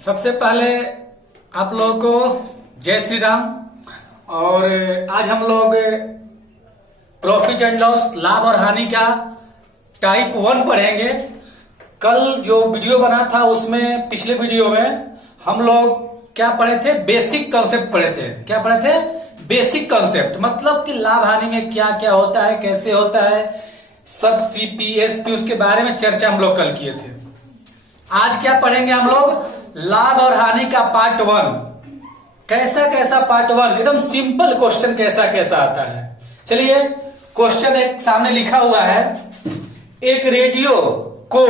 सबसे पहले आप लोगों को जय श्री राम। और आज हम लोग प्रॉफिट एंड लॉस, लाभ और हानि का टाइप 1 पढ़ेंगे। कल जो वीडियो बना था उसमें, पिछले वीडियो में हम लोग क्या पढ़े थे? बेसिक कॉन्सेप्ट पढ़े थे। क्या पढ़े थे? बेसिक कॉन्सेप्ट, मतलब कि लाभ हानि में क्या क्या होता है, कैसे होता है, सब सीपीएसपी, उसके बारे में चर्चा हम लोग कल किए थे। आज क्या पढ़ेंगे हम लोग? लाभ और हानि का पार्ट 1। कैसा कैसा पार्ट 1, एकदम सिंपल क्वेश्चन कैसा कैसा आता है। चलिए, क्वेश्चन एक सामने लिखा हुआ है। एक रेडियो को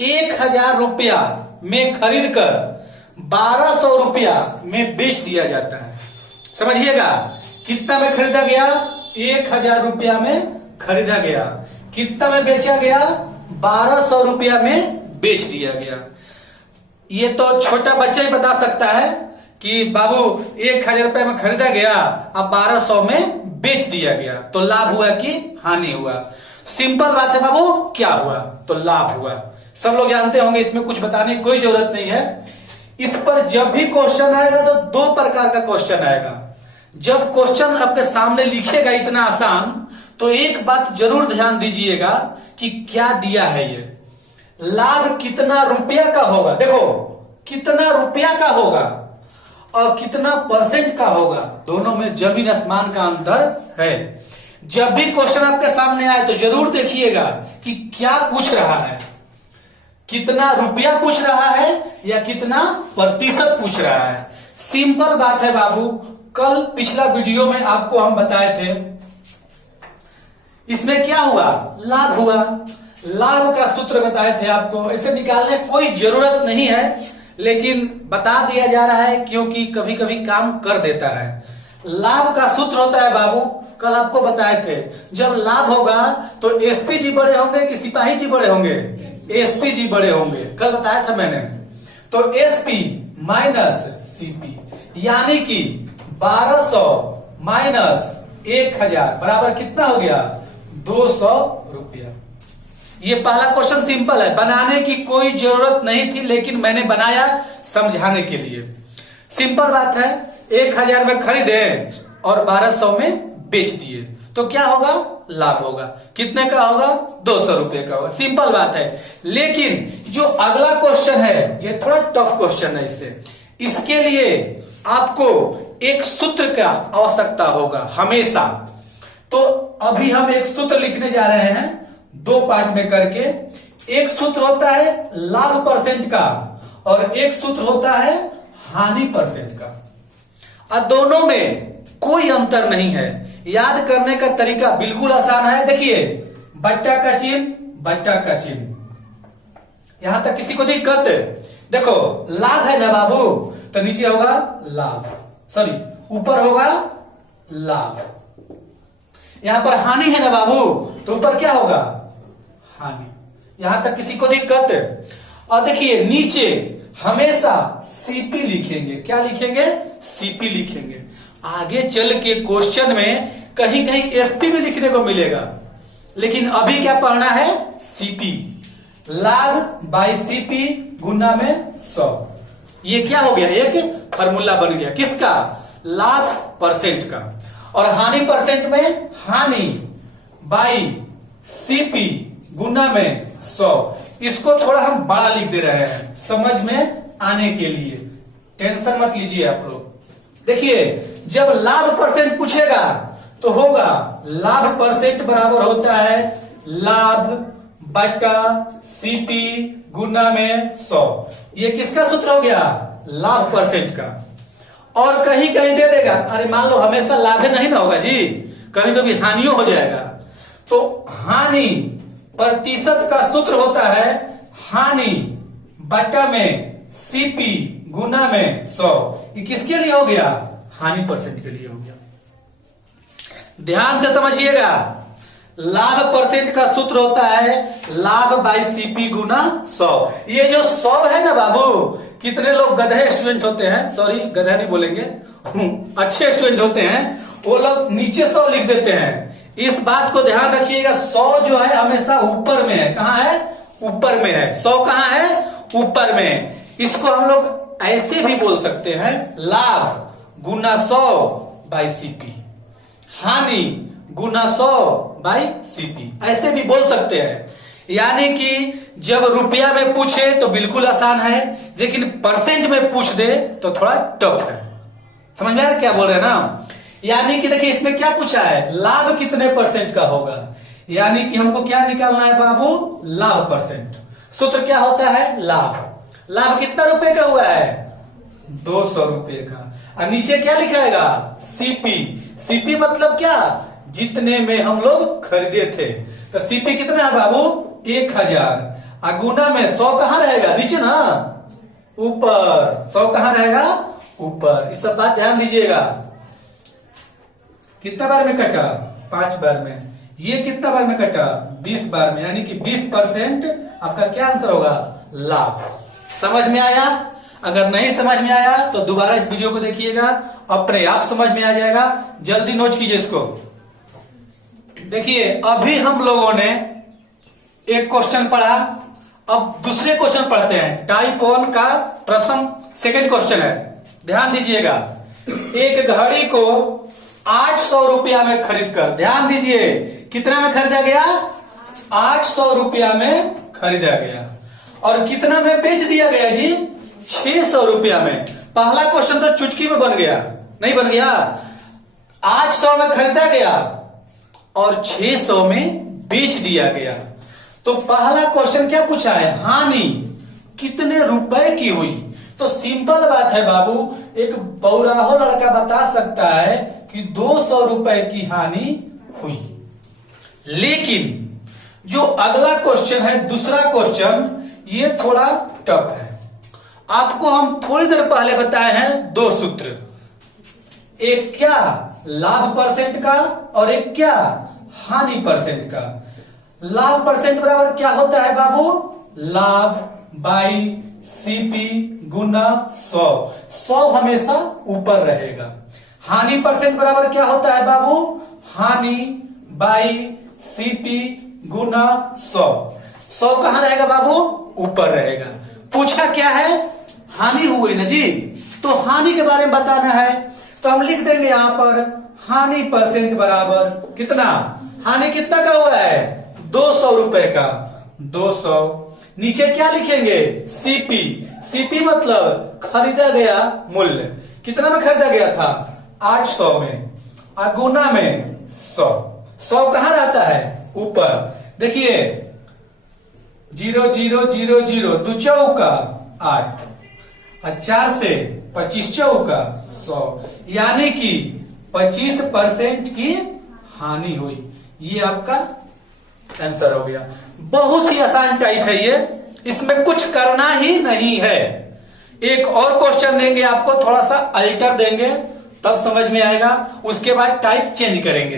1000 रुपया में खरीद कर 1200 रुपया में बेच दिया जाता है। समझिएगा, कितना में खरीदा गया? 1000 रुपया में खरीदा गया। कितना में बेचा गया? 1200 रुपया में बेच दिया गया। ये तो छोटा बच्चा ही बता सकता है कि बाबू 1000 रुपए में खरीदा गया, अब 1200 में बेच दिया गया, तो लाभ हुआ कि हानि हुआ? सिंपल बात है बाबू, क्या हुआ? तो लाभ हुआ। सब लोग जानते होंगे, इसमें कुछ बताने की कोई जरूरत नहीं है। इस पर जब भी क्वेश्चन आएगा तो 2 प्रकार का क्वेश्चन आएगा। जब क्वेश्चन आपके सामने लिखेगा इतना आसान, तो एक बात जरूर ध्यान दीजिएगा कि क्या दिया है ये। लाभ कितना रुपया का होगा, देखो कितना रुपया का होगा और कितना परसेंट का होगा, दोनों में जमीन आसमान का अंतर है। जब भी क्वेश्चन आपके सामने आए तो जरूर देखिएगा कि क्या पूछ रहा है, कितना रुपया पूछ रहा है या कितना प्रतिशत पूछ रहा है। सिंपल बात है बाबू। कल पिछला वीडियो में आपको हम बताए थे, इसमें क्या हुआ? लाभ हुआ। लाभ का सूत्र बताए थे आपको। इसे निकालने की कोई जरूरत नहीं है, लेकिन बता दिया जा रहा है क्योंकि कभी कभी काम कर देता है। लाभ का सूत्र होता है बाबू, कल आपको बताए थे, जब लाभ होगा तो एसपी जी बड़े होंगे कि सिपाही जी बड़े होंगे? एसपी जी बड़े होंगे, कल बताया था मैंने। तो एसपी माइनस सीपी, यानी कि 1200 माइनस 1000 बराबर कितना हो गया? 200 रुपया। ये पहला क्वेश्चन सिंपल है, बनाने की कोई जरूरत नहीं थी, लेकिन मैंने बनाया समझाने के लिए। सिंपल बात है, 1000 में खरीदे और 1200 में बेच दिए, तो क्या होगा? लाभ होगा। कितने का होगा? 200 रुपए का होगा। सिंपल बात है। लेकिन जो अगला क्वेश्चन है, ये थोड़ा टफ क्वेश्चन है। इसके लिए आपको एक सूत्र का आवश्यकता होगा हमेशा। तो अभी हम एक सूत्र लिखने जा रहे हैं, 2 पार्ट में करके। एक सूत्र होता है लाभ परसेंट का और एक सूत्र होता है हानि परसेंट का, और दोनों में कोई अंतर नहीं है। याद करने का तरीका बिल्कुल आसान है। देखिए, बट्टा का चिन्ह, बट्टा का चिन्ह। यहां तक किसी को दिक्कत? देखो, लाभ है ना बाबू, तो नीचे होगा लाभ, सॉरी ऊपर होगा लाभ। यहां पर हानि है ना बाबू, तो ऊपर क्या होगा? हानि। यहां तक किसी को दिक्कत? और देखिए, नीचे हमेशा सीपी लिखेंगे। क्या लिखेंगे? सीपी लिखेंगे। आगे चल के क्वेश्चन में कहीं कहीं एसपी भी लिखने को मिलेगा, लेकिन अभी क्या पढ़ना है? सीपी। लाभ बाई सीपी गुना में 100। ये क्या हो गया? एक फार्मूला बन गया। किसका? लाभ परसेंट का। और हानि परसेंट में हानि बाई सीपी गुना में 100। इसको थोड़ा हम बड़ा लिख दे रहे हैं समझ में आने के लिए। टेंशन मत लीजिए आप लोग। देखिए, जब लाभ परसेंट पूछेगा तो होगा लाभ परसेंट बराबर होता है लाभ बटा सीपी गुना में 100। ये किसका सूत्र हो गया? लाभ परसेंट का। और कहीं कहीं दे देगा, अरे मान लो हमेशा लाभ नहीं ना होगा जी, कभी कभी हानियों हो जाएगा, तो हानि प्रतिशत का सूत्र होता है हानि बटा में सीपी गुना में 100। ये किसके लिए हो गया? हानि परसेंट के लिए हो गया। ध्यान से समझिएगा, लाभ परसेंट का सूत्र होता है लाभ बाई सीपी गुना 100। ये जो 100 है ना बाबू, कितने लोग गधे स्टूडेंट होते हैं, सॉरी गधा नहीं बोलेंगे, अच्छे स्टूडेंट होते हैं, वो लोग नीचे 100 लिख देते हैं। इस बात को ध्यान रखिएगा, 100 जो है हमेशा ऊपर में है। कहां है? ऊपर में है। 100 कहां है? ऊपर में। इसको हम लोग ऐसे भी बोल सकते हैं लाभ गुना 100 बाई सीपी, हानि गुना 100 बाई सीपी, ऐसे भी बोल सकते हैं। यानी कि जब रुपया में पूछे तो बिल्कुल आसान है, लेकिन परसेंट में पूछ दे तो थोड़ा टफ है। समझ में आ रहा क्या बोल रहे हैं ना। यानी कि देखिए इसमें क्या पूछा है, लाभ कितने परसेंट का होगा, यानी कि हमको क्या निकालना है बाबू, लाभ परसेंट। सूत्र क्या होता है, लाभ। लाभ कितना रुपए का हुआ है, 200 रुपए का। और नीचे क्या लिखाएगा, सीपी। सीपी मतलब क्या, जितने में हम लोग खरीदे थे। तो सीपी कितना है बाबू, 1000। और गुना में 100 कहां रहेगा, नीचे ना, ऊपर। 100 कहां रहेगा, ऊपर। इस सब बात ध्यान दीजिएगा। कितना बार में कटा, 5 बार में। ये कितना बार में कटा, 20 बार में। यानी कि 20% आपका क्या आंसर होगा, लाभ। समझ में आया। अगर नहीं समझ में आया तो दोबारा इस वीडियो को देखिएगा, अपने आप समझ में आ जाएगा। जल्दी नोट कीजिए इसको। देखिए अभी हम लोगों ने एक क्वेश्चन पढ़ा, अब दूसरे क्वेश्चन पढ़ते हैं। टाइप 1 का सेकंड क्वेश्चन है, ध्यान दीजिएगा। एक घड़ी को 800 रुपया में खरीद कर, ध्यान दीजिए कितना में खरीदा गया, 800 रुपया में खरीदा गया। और कितना में बेच दिया गया जी, 600 रुपया में। पहला क्वेश्चन तो चुटकी में बन गया, नहीं बन गया। 800 में खरीदा गया और 600 में बेच दिया गया। तो पहला क्वेश्चन क्या पूछा है, हानि कितने रुपए की हुई। तो सिंपल बात है बाबू, एक बौराहो लड़का बता सकता है कि 200 रुपए की हानि हुई। लेकिन जो अगला क्वेश्चन है, दूसरा क्वेश्चन, ये थोड़ा टफ है। आपको हम थोड़ी देर पहले बताए हैं 2 सूत्र, एक क्या लाभ परसेंट का और एक क्या हानि परसेंट का। लाभ परसेंट बराबर क्या होता है बाबू, लाभ बाई सीपी गुना 100। 100 हमेशा ऊपर रहेगा। हानि परसेंट बराबर क्या होता है बाबू, हानि बाई सीपी गुना 100। 100 कहां रहेगा बाबू, ऊपर रहेगा। पूछा क्या है, हानि हुई ना जी, तो हानि के बारे में बताना है। तो हम लिख देंगे यहां पर हानि परसेंट बराबर कितना, हानि कितना का हुआ है, 200 रुपए का। 200 नीचे क्या लिखेंगे, सीपी। सीपी मतलब खरीदा गया मूल्य, कितना में खरीदा गया था, 800 में। और गुना में 100। 100 कहां रहता है, ऊपर। देखिए 0 0 0 0 2 चौका 8 और 4 से 25 चौका 100, यानी कि 25% की हानि हुई। ये आपका आंसर हो गया। बहुत ही आसान टाइप है ये, इसमें कुछ करना ही नहीं है। एक और क्वेश्चन देंगे आपको, थोड़ा सा अल्टर देंगे तब समझ में आएगा, उसके बाद टाइप चेंज करेंगे।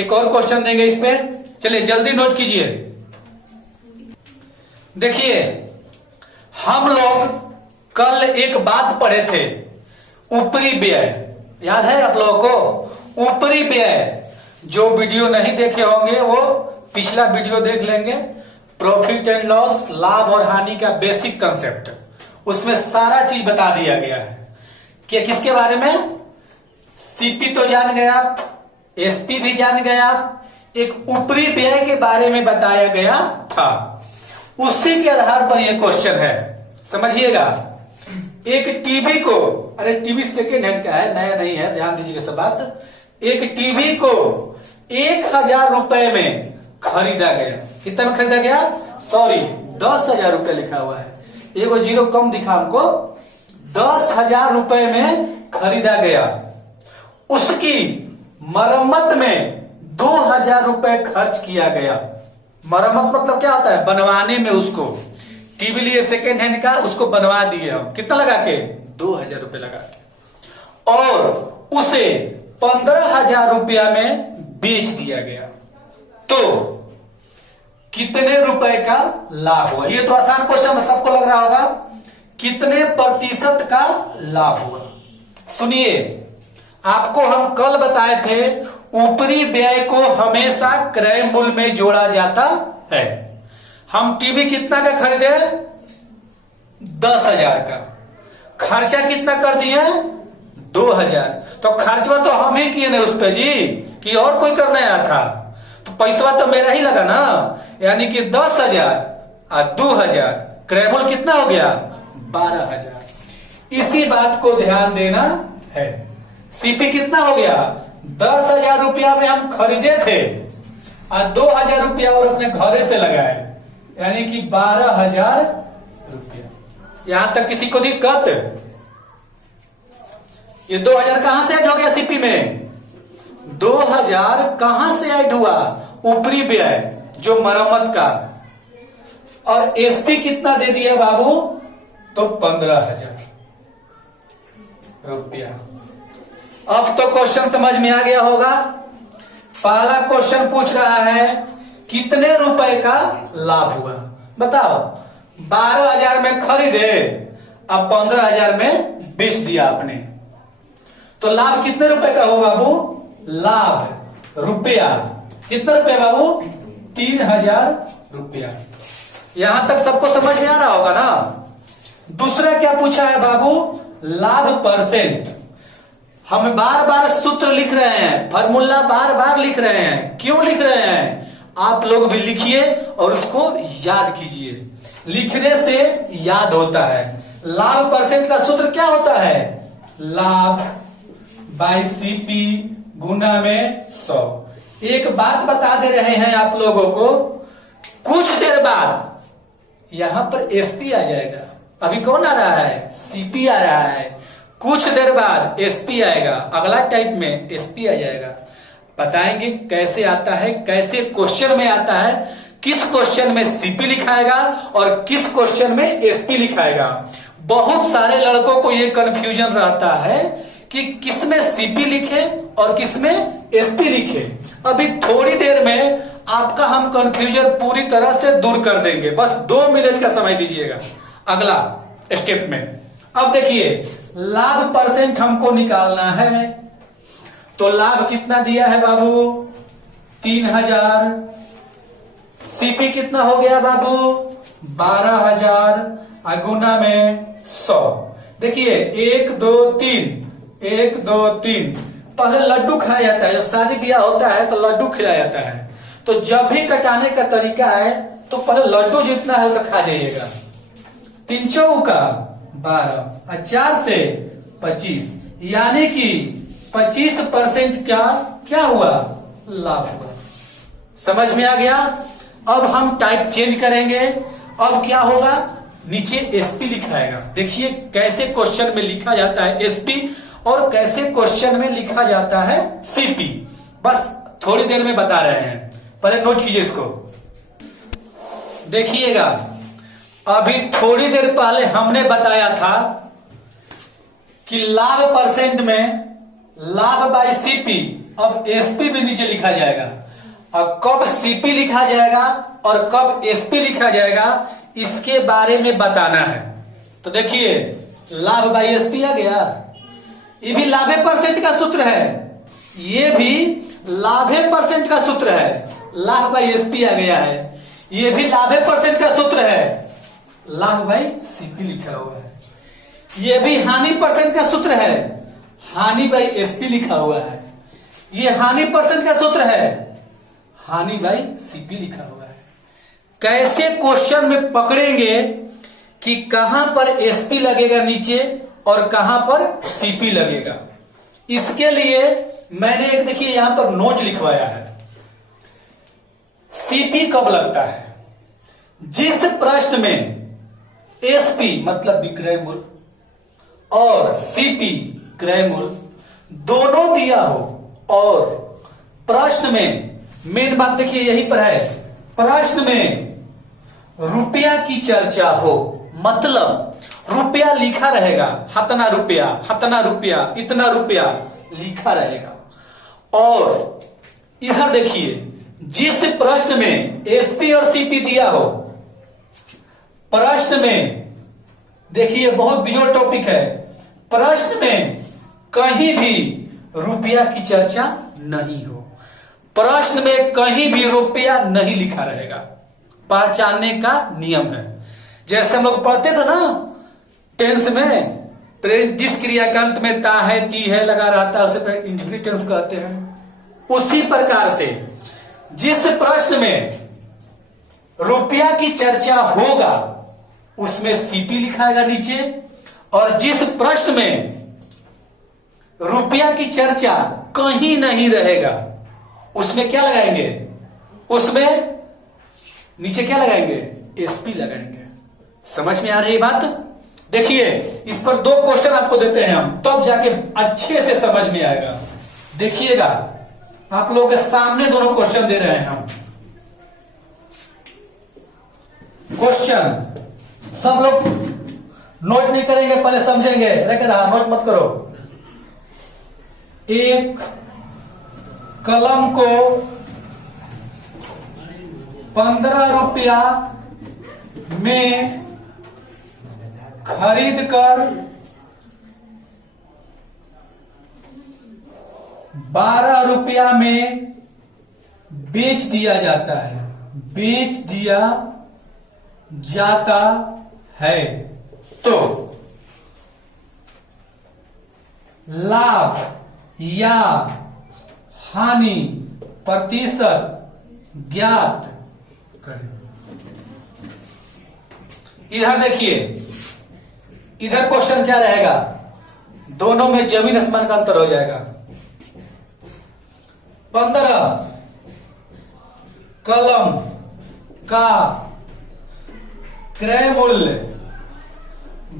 एक और क्वेश्चन देंगे इसमें, चलिए जल्दी नोट कीजिए। देखिए हम लोग कल एक बात पढ़े थे, ऊपरी व्यय, याद है आप लोगों को, ऊपरी व्यय। जो वीडियो नहीं देखे होंगे वो पिछला वीडियो देख लेंगे, प्रॉफिट एंड लॉस, लाभ और हानि का बेसिक कंसेप्ट, उसमें सारा चीज बता दिया गया है कि किसके बारे में, सीपी तो जान गए आप, एसपी भी जान गए आप, एक ऊपरी व्यय के बारे में बताया गया था। उसी के आधार पर यह क्वेश्चन है, समझिएगा। एक टीवी को, अरे टीवी सेकेंड हैंड का है, नया नहीं है, ध्यान दीजिएगा सब बात। एक टीवी को 1000 रुपए में खरीदा गया। कितना में खरीदा गया, सॉरी 10,000 रुपए लिखा हुआ है, एगो जीरो कम दिखा हमको। 10,000 रुपए में खरीदा गया। उसकी मरम्मत में 2,000 रुपए खर्च किया गया। मरम्मत मतलब क्या होता है, बनवाने में। उसको टीवी लिए सेकेंड हैंड का, उसको बनवा दिए हम, कितना लगा के, 2,000 रुपए लगा के। और उसे 15,000 रुपया में बेच दिया गया। तो कितने रुपए का लाभ हुआ। ये तो आसान क्वेश्चन है, सबको लग रहा होगा। कितने प्रतिशत का लाभ हुआ। सुनिए, आपको हम कल बताए थे ऊपरी व्यय को हमेशा क्रय मूल्य में जोड़ा जाता है। हम टीवी कितना का खरीदे, 10,000 का। खर्चा कितना कर दिए? 2000। तो खर्चवा तो हम ही किए ना उस पे जी, कि और कोई करने आया था? तो पैसा तो मेरा ही लगा ना, यानी कि 10,000 और 2000 क्रयमूल्य कितना हो गया? 12,000। इसी बात को ध्यान देना है। सीपी कितना हो गया? 10,000 रुपया में हम खरीदे थे और 2,000 रुपया और अपने घरे से लगाए, यानी कि 12,000 रुपया। यहां तक किसी को दिक्कत? ये 2000 कहां से ऐड हो गया सीपी में? 2000 कहां से ऐड हुआ? ऊपरी व्यय जो मरम्मत का। और एसपी कितना दे दिया बाबू? तो 15,000 रुपया। अब तो क्वेश्चन समझ में आ गया होगा। पहला क्वेश्चन पूछ रहा है कितने रुपए का लाभ हुआ? बताओ। 12,000 में खरीदे, अब 15,000 में बेच दिया आपने, तो लाभ कितने रुपए का हो बाबू? लाभ रुपया कितना रुपया बाबू? 3,000 रुपया। यहां तक सबको समझ में आ रहा होगा ना। दूसरा क्या पूछा है बाबू? लाभ परसेंट। हम बार बार सूत्र लिख रहे हैं, फॉर्मूला बार बार लिख रहे हैं। क्यों लिख रहे हैं? आप लोग भी लिखिए और उसको याद कीजिए। लिखने से याद होता है। लाभ परसेंट का सूत्र क्या होता है? लाभ बाई सीपी गुना में 100। एक बात बता दे रहे हैं आप लोगों को, कुछ देर बाद यहां पर एसपी आ जाएगा। अभी कौन आ रहा है? सीपी आ रहा है। कुछ देर बाद एसपी आएगा, अगला टाइप में एसपी आ जाएगा। बताएंगे कैसे आता है, कैसे क्वेश्चन में आता है, किस क्वेश्चन में सीपी लिखाएगा और किस क्वेश्चन में एसपी लिखाएगा। बहुत सारे लड़कों को यह कंफ्यूजन रहता है कि किसमें सीपी लिखे और किसमें एसपी लिखे। अभी थोड़ी देर में आपका हम कंफ्यूजन पूरी तरह से दूर कर देंगे। बस 2 मिनट का समय दीजिएगा अगला स्टेप में। अब देखिए, लाभ परसेंट हमको निकालना है, तो लाभ कितना दिया है बाबू? 3,000। सीपी कितना हो गया बाबू? 12,000 गुना में 100। देखिए 1 2 3, 1 2 3। पहले लड्डू खाया जाता है, जब शादी ब्याह होता है तो लड्डू खिलाया जाता है। तो जब भी कटाने का तरीका है तो पहले लड्डू जितना है उसे खा जाइएगा। 3 चौका 12 और 4 से 25, यानी कि 25% क्या हुआ? लाभ हुआ। समझ में आ गया? अब हम टाइप चेंज करेंगे। अब क्या होगा? नीचे एसपी लिखाएगा। देखिए कैसे क्वेश्चन में लिखा जाता है एसपी और कैसे क्वेश्चन में लिखा जाता है सीपी। बस थोड़ी देर में बता रहे हैं, पहले नोट कीजिए इसको। देखिएगा, अभी थोड़ी देर पहले हमने बताया था कि लाभ परसेंट में लाभ बाई सीपी, अब एसपी भी नीचे लिखा जाएगा। अब कब सीपी लिखा जाएगा और कब एसपी लिखा जाएगा, इसके बारे में बताना है। तो देखिए, लाभ बाई एसपी आ गया। ये भी लाभे परसेंट का सूत्र है, ये भी लाभे परसेंट का सूत्र है। लाभ बाई एसपी आ गया है। ये भी लाभे परसेंट का सूत्र है, लाभ बाई सीपी लिखा हुआ है। ये भी हानि परसेंट का सूत्र है, हानि बाई एसपी लिखा हुआ है। ये हानि परसेंट का सूत्र है, हानि बाई सीपी लिखा हुआ है। कैसे क्वेश्चन में पकड़ेंगे कि कहां पर एसपी लगेगा नीचे और कहां पर सीपी लगेगा, इसके लिए मैंने एक देखिए यहां पर नोट लिखवाया है। सीपी कब लगता है? जिस प्रश्न में एसपी मतलब विक्रय मूल्य और सीपी क्रय मूल्य दोनों दिया हो और प्रश्न में, मेन बात देखिए यहीं पर है, प्रश्न में रुपया की चर्चा हो, मतलब रुपया लिखा रहेगा, हतना रुपया, इतना रुपया लिखा रहेगा। और इधर देखिए, जिस प्रश्न में एसपी और सीपी दिया हो, प्रश्न में देखिए बहुत बिजोड़ टॉपिक है, प्रश्न में कहीं भी रुपया की चर्चा नहीं हो, प्रश्न में कहीं भी रुपया नहीं लिखा रहेगा। पहचानने का नियम है। जैसे हम लोग पढ़ते थे ना टेंस में जिस क्रिया का अंत में ता है ती है लगा रहता है उसे इंडेफिनिट टेंस कहते हैं। उसी प्रकार से जिस प्रश्न में रुपया की चर्चा होगा उसमें सीपी लिखाएगा नीचे, और जिस प्रश्न में रुपया की चर्चा कहीं नहीं रहेगा उसमें क्या लगाएंगे, उसमें नीचे क्या लगाएंगे, एसपी लगाएंगे। समझ में आ रही बात? देखिए इस पर 2 क्वेश्चन आपको देते हैं हम, तब जाके अच्छे से समझ में आएगा। देखिएगा आप लोगों के सामने दोनों क्वेश्चन दे रहे हैं हम। क्वेश्चन सब लोग नोट नहीं करेंगे, पहले समझेंगे, लेकिन हाँ नोट मत करो। एक कलम को 15 रुपया में खरीद कर 12 रुपया में बेच दिया जाता है, बेच दिया जाता है, तो लाभ या हानि प्रतिशत ज्ञात करें। इधर देखिए, इधर क्वेश्चन क्या रहेगा, दोनों में जमीन आसमान का अंतर हो जाएगा। 15 कलम का क्रय मूल्य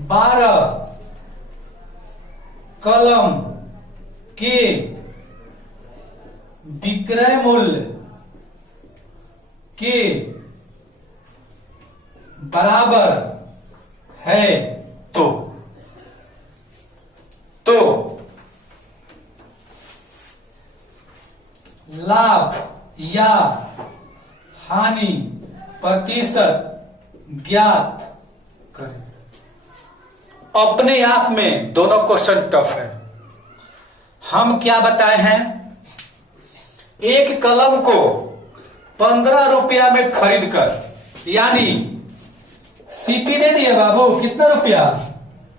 12 कलम के विक्रय मूल्य के बराबर है, तो लाभ या हानि प्रतिशत ज्ञात करें। अपने आप में दोनों क्वेश्चन टफ है। हम क्या बताए हैं, एक कलम को 15 रुपया में खरीद कर, यानी सीपी दे दिया बाबू, कितना रुपया,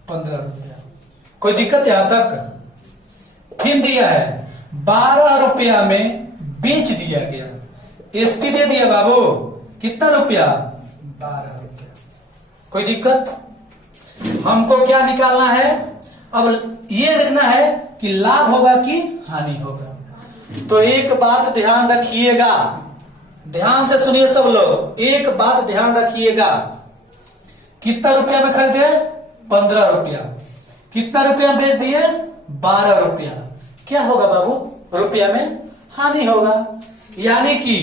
15 रुपया, कोई दिक्कत यहां तक। फिर दिया है 12 रुपया में बेच दिया गया, एसपी दे दिया बाबू, कितना रुपया, 12 रुपया, कोई दिक्कत। हमको क्या निकालना है, अब ये देखना है कि लाभ होगा कि हानि होगा। तो एक बात ध्यान रखिएगा, ध्यान से सुनिए सब लोग, एक बात ध्यान रखिएगा, कितना रुपया में खरीदे, 15 रुपया, कितना रुपया बेच दिए, 12 रुपया, क्या होगा बाबू, रुपया में हानि होगा। यानी कि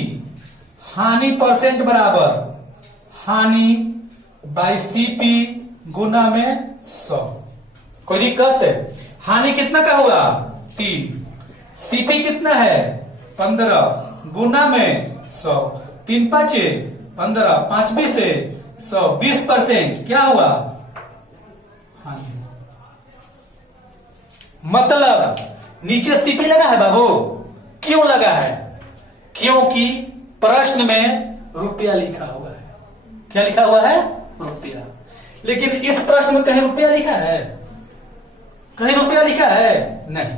हानि परसेंट बराबर हानि बाई सीपी गुना में 100, कोई दिक्कत है। हानि कितना का होगा, 3, सीपी कितना है, 15 गुना में 100, 3 5 15, 5 20 100, 20% क्या हुआ, हानि। मतलब नीचे सीपी लगा है बाबू, क्यों लगा है, क्योंकि प्रश्न में रुपया लिखा हुआ है। क्या लिखा हुआ है, रुपया। लेकिन इस प्रश्न में कहीं रुपया लिखा है, कहीं रुपया लिखा है नहीं,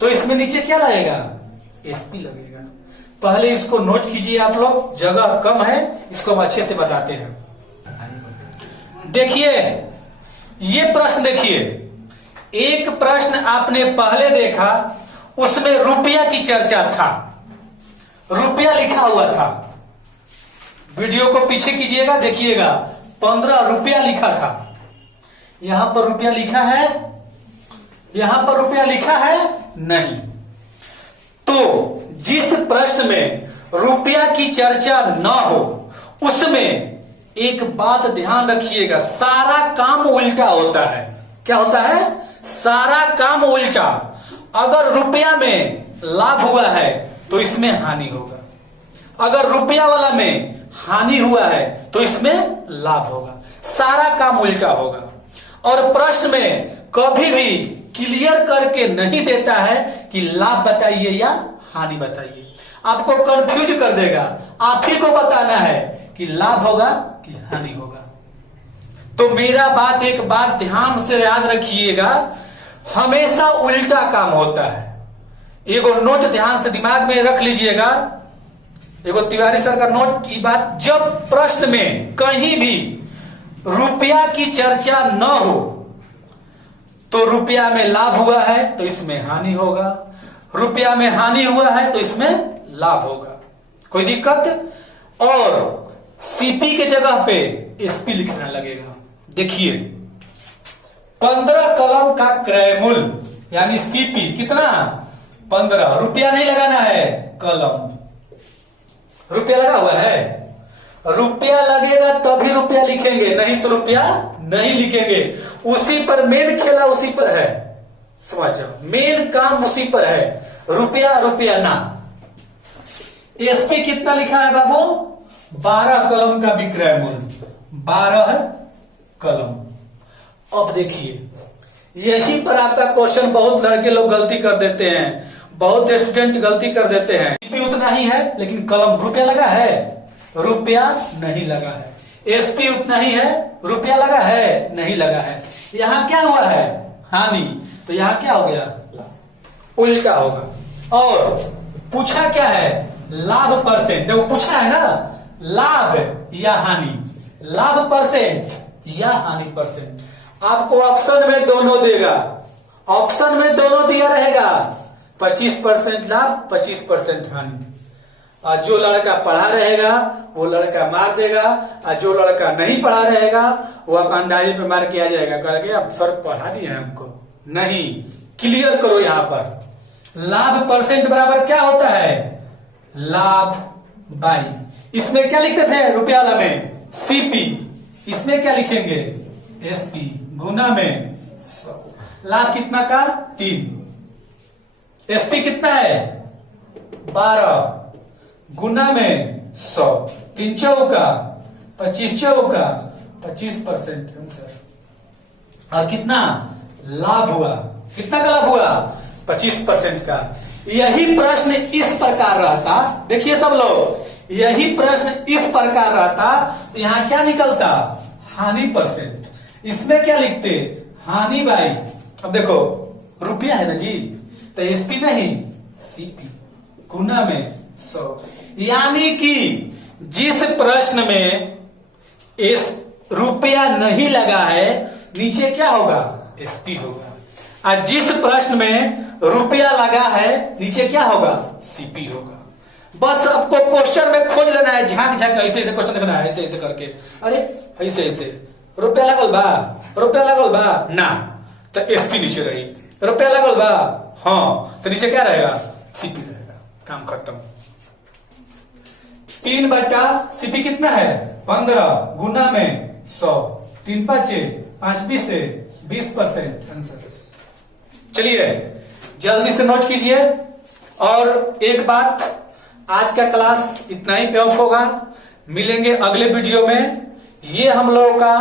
तो इसमें नीचे क्या लगेगा, एसपी लगेगा। पहले इसको नोट कीजिए आप लोग, जगह कम है, इसको हम अच्छे से बताते हैं। देखिए ये प्रश्न देखिए, एक प्रश्न आपने पहले देखा, उसमें रुपया की चर्चा था, रुपया लिखा हुआ था। वीडियो को पीछे कीजिएगा, देखिएगा 15 रुपया लिखा था। यहां पर रुपया लिखा है, यहां पर रुपया लिखा है नहीं। तो जिस प्रश्न में रुपया की चर्चा न हो उसमें एक बात ध्यान रखिएगा, सारा काम उल्टा होता है। क्या होता है, सारा काम उल्टा। अगर रुपया में लाभ हुआ है तो इसमें हानि होगा, अगर रुपया वाला में हानि हुआ है तो इसमें लाभ होगा, सारा काम उल्टा होगा। और प्रश्न में कभी भी क्लियर करके नहीं देता है कि लाभ बताइए या हानि बताइए, आपको कंफ्यूज कर देगा। आप ही को बताना है कि लाभ होगा कि हानि होगा। तो मेरा एक बात ध्यान से याद रखिएगा, हमेशा उल्टा काम होता है। एगो नोट ध्यान से दिमाग में रख लीजिएगा, एगो तिवारी सर का नोट, ये बात, जब प्रश्न में कहीं भी रुपया की चर्चा न हो तो रुपया में लाभ हुआ है तो इसमें हानि होगा, रुपया में हानि हुआ है तो इसमें लाभ होगा। कोई दिक्कत? और सीपी के जगह पे एसपी लिखना लगेगा। देखिए 15 कलम का क्रय मूल्य यानी सीपी कितना? 15। रुपया नहीं लगाना है, कलम। रुपया लगा हुआ है, रुपया लगेगा तभी रुपया लिखेंगे, नहीं तो रुपया नहीं लिखेंगे। उसी पर मेन खेला, उसी पर है, समझ जाओ, मेन काम उसी पर है। रुपया रुपया ना। एसपी कितना लिखा है बाबू? 12 कलम का विक्रय मूल्य, 12 कलम। अब देखिए यही पर आपका क्वेश्चन, बहुत लड़के लोग गलती कर देते हैं, बहुत स्टूडेंट गलती कर देते हैं। सीपी उतना ही है लेकिन कलम, रुपया लगा है, रुपया नहीं लगा है। एसपी उतना ही है, रुपया लगा है, नहीं लगा है। यहां क्या हुआ है? हानि। तो यहां क्या हो गया? उल्टा होगा। और पूछा क्या है? लाभ परसेंट। देखो पूछा है ना, लाभ या हानि, लाभ परसेंट या हानि परसेंट। आपको ऑप्शन में दोनों देगा, ऑप्शन में दोनों दिया रहेगा, 25% लाभ, 25% हानि। और जो लड़का पढ़ा रहेगा वो लड़का मार देगा, और जो लड़का नहीं पढ़ा रहेगा वो अपन डायरी पे मार के आ जाएगा, कहेंगे अब सर पढ़ा दिए हमको। नहीं, क्लियर करो। यहां पर लाभ परसेंट बराबर क्या होता है? लाभ बाई, इसमें क्या लिखते थे रुपया वाला में? सीपी। इसमें क्या लिखेंगे? एसपी, गुना में 100। लाभ कितना का? 3। एसपी कितना है? 12 गुना में 100। 3 चौका 25, चौका 25% आंसर। और कितना लाभ हुआ? कितना का लाभ हुआ? 25% का। यही प्रश्न इस प्रकार रहता, देखिए सब लोग, यही प्रश्न इस प्रकार रहता तो यहां क्या निकलता? हानि परसेंट। इसमें क्या लिखते? हानि बाई, अब देखो रुपया है ना जी, तो एसपी नहीं सीपी, गुना में 100। यानी कि जिस प्रश्न में रुपया नहीं लगा है नीचे क्या होगा? एसपी होगा। और जिस प्रश्न में रुपया लगा है नीचे क्या होगा? सीपी होगा। बस आपको क्वेश्चन में खोज लेना है, झांक झांक ऐसे ऐसे क्वेश्चन लिखना है, ऐसे ऐसे करके। अरे ऐसे ऐसे रुपया लगल बा, रुपया लगल बा ना, तो एसपी नीचे रही। रुपया लगल बा, हाँ, तो नीचे क्या रहेगा? सीपी रहेगा। काम खत्म। 3 बटा सीपी कितना है? 15 गुना में 100। 3 5 5 20 से 20% आंसर। चलिए जल्दी से नोट कीजिए। और एक बात, आज का क्लास इतना ही पे ऑफ होगा, मिलेंगे अगले वीडियो में। ये हम लोगों का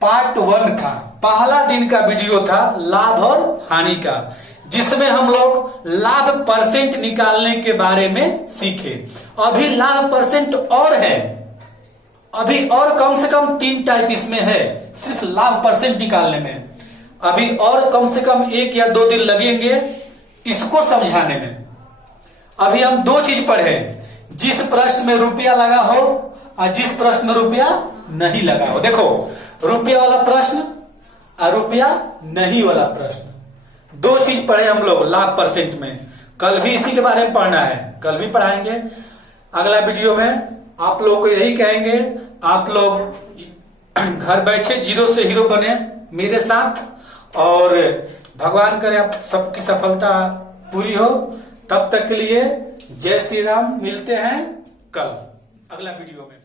पार्ट 1 था, पहला दिन का वीडियो था लाभ और हानि का, जिसमें हम लोग लाभ परसेंट निकालने के बारे में सीखे। अभी लाभ परसेंट और है, अभी और कम से कम 3 टाइप इसमें है, सिर्फ लाभ परसेंट निकालने में। अभी और कम से कम 1 या 2 दिन लगेंगे इसको समझाने में। अभी हम 2 चीज पढ़े, जिस प्रश्न में रुपया लगा हो और जिस प्रश्न में रुपया नहीं लगा हो। देखो रुपया वाला प्रश्न और रुपया नहीं वाला प्रश्न, 2 चीज पढ़े हम लोग लाभ परसेंट में। कल भी इसी के बारे में पढ़ना है, कल भी पढ़ाएंगे। अगला वीडियो में आप लोग को यही कहेंगे, आप लोग घर बैठे जीरो से हीरो बने मेरे साथ, और भगवान करे आप सबकी सफलता पूरी हो। तब तक के लिए जय श्री राम। मिलते हैं कल अगला वीडियो में।